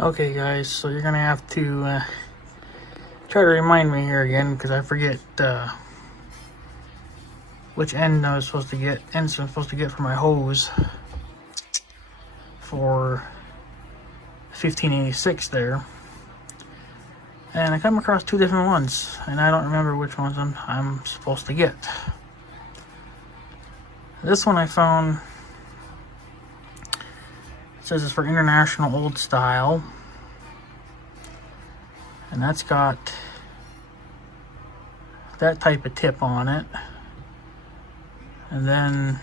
Okay guys, so you're gonna have to try to remind me here again, because I forget which end I was supposed to get, ends I'm supposed to get for my hose for 1586 there. And I come across two different ones, and I don't remember which ones I'm supposed to get. This one I found, it says it's for International Old Style, and that's got that type of tip on it. And then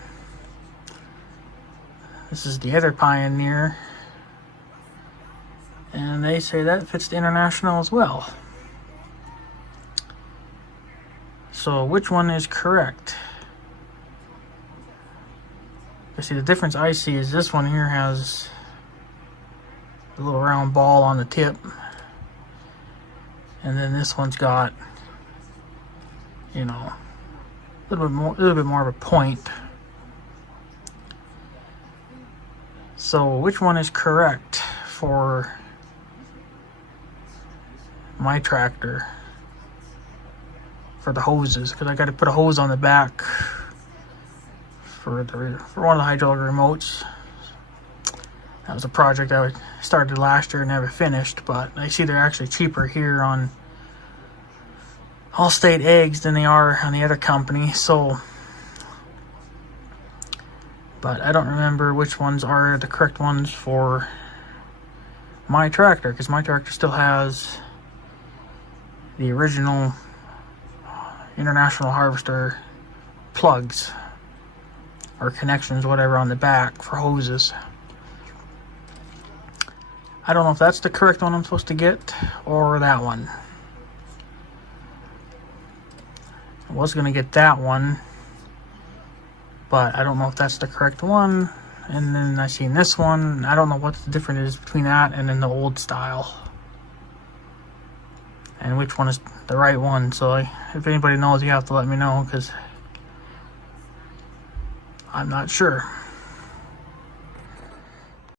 this is the other Pioneer, and they say that fits the International as well. So which one is correct? See, the difference I see is this one here has a little round ball on the tip, and then this one's got, you know, a little bit more of a point. So which one is correct for my tractor for the hoses? Because I got to put a hose on the back for one of the hydraulic remotes. That was a project I started last year and never finished, but I see they're actually cheaper here on Allstate eggs than they are on the other company. So, but I don't remember which ones are the correct ones for my tractor, because my tractor still has the original International Harvester plugs or connections, whatever, on the back for hoses. I don't know if that's the correct one I'm supposed to get or that one. I was going to get that one, but I don't know if that's the correct one. And then I seen this one. I don't know what the difference is between that and then the Old Style, and which one is the right one. So if anybody knows, you have to let me know, because I'm not sure.